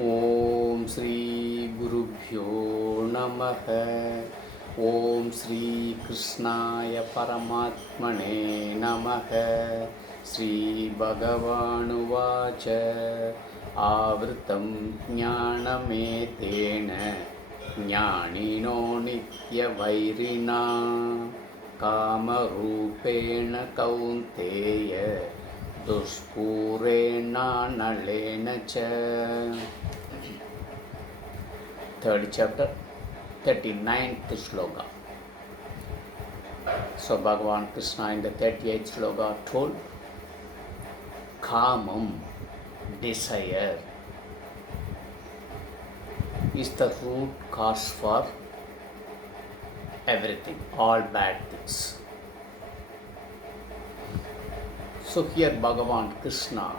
ओम श्री गुरुभ्यो नमः। ओम श्री कृष्णाय परमात्मने नमः। श्री भगवानुवाच आवृतं ज्ञानमेतेन ज्ञानिनो नित्यवैरिणा कामरूपेण कौन्तेय दुष्पूरेणानलेन च। Third chapter, 39th shloka. So Bhagavan Krishna in the 38th shloka told, Kamam, desire, is the root cause for everything, all bad things. So here Bhagavan Krishna,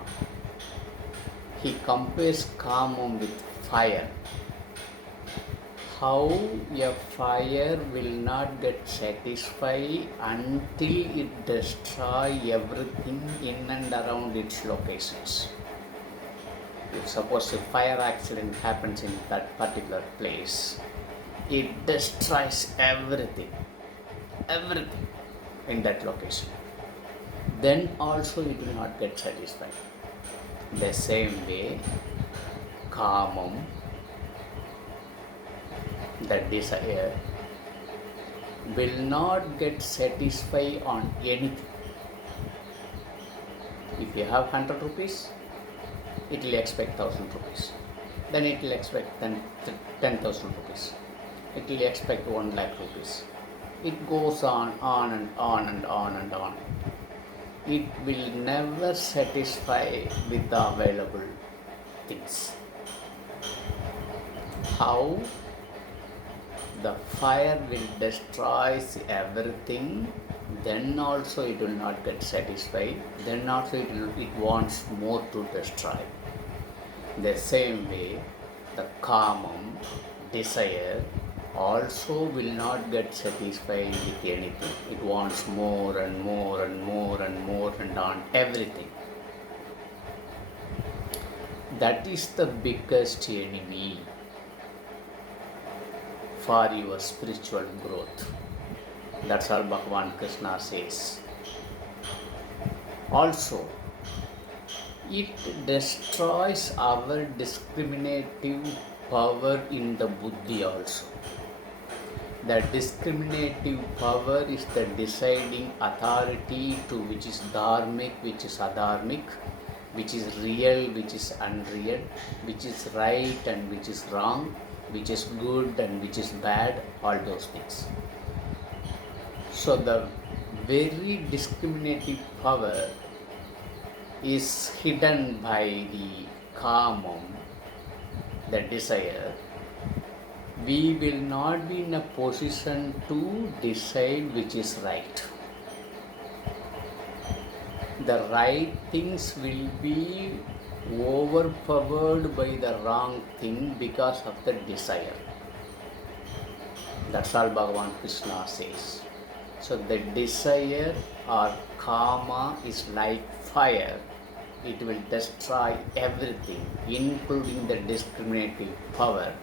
he compares Kamam with fire. How a fire will not get satisfied until it destroys everything in and around its locations. If suppose a fire accident happens in that particular place, it destroys everything in that location. Then also it will not get satisfied. The same way, Kamam, the desire, will not get satisfied on anything. If you have 100 rupees, it will expect 1000 rupees. Then it will expect 10,000 rupees. It will expect 1 lakh rupees. It goes on and on and on and on. It will never satisfy with the available things. How? The fire will destroy everything, then also it will not get satisfied, then also it wants more to destroy. The same way, the Kamam, desire, also will not get satisfied with anything. It wants more and more and more and more and on everything. That is the biggest enemy for your spiritual growth. That's all Bhagavan Krishna says. Also, it destroys our discriminative power in the buddhi also. The discriminative power is the deciding authority to which is dharmic, which is adharmic, which is real, which is unreal, which is right and which is wrong, which is good and which is bad, all those things. So the very discriminative power is hidden by the Kamam, the desire. We will not be in a position to decide which is right. The right things will be overpowered by the wrong thing because of the desire. That's all Bhagavan Krishna says. So the desire or Kama is like fire. It will destroy everything, including the discriminative power.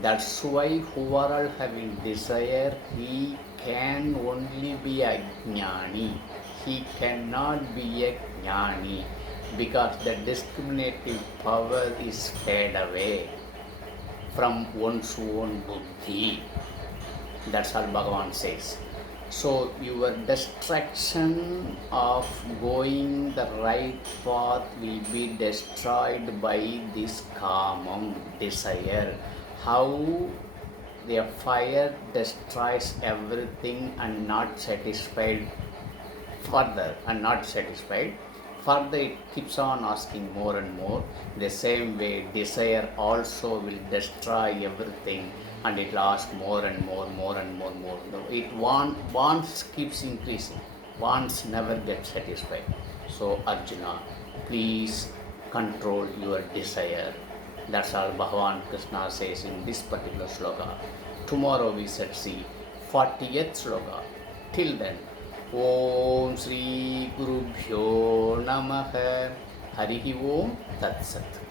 That's why who are all having desire, he can only be a jnani. He cannot be a jnani, because the discriminative power is fade away from one's own buddhi. That's all Bhagavan says. So your distraction of going the right path will be destroyed by this Kamam, desire. How the fire destroys everything and not satisfied further and not satisfied. Further it keeps on asking more and more. The same way desire also will destroy everything and it will ask more and more and more. It wants keeps increasing. Wants never get satisfied. So Arjuna, please control your desire. That's all Bhagavan Krishna says in this particular shloka. Tomorrow we shall see 40th shloka. Till then, ओम श्री गुरुभ्यो नमः। हरि ओम तत्सत्।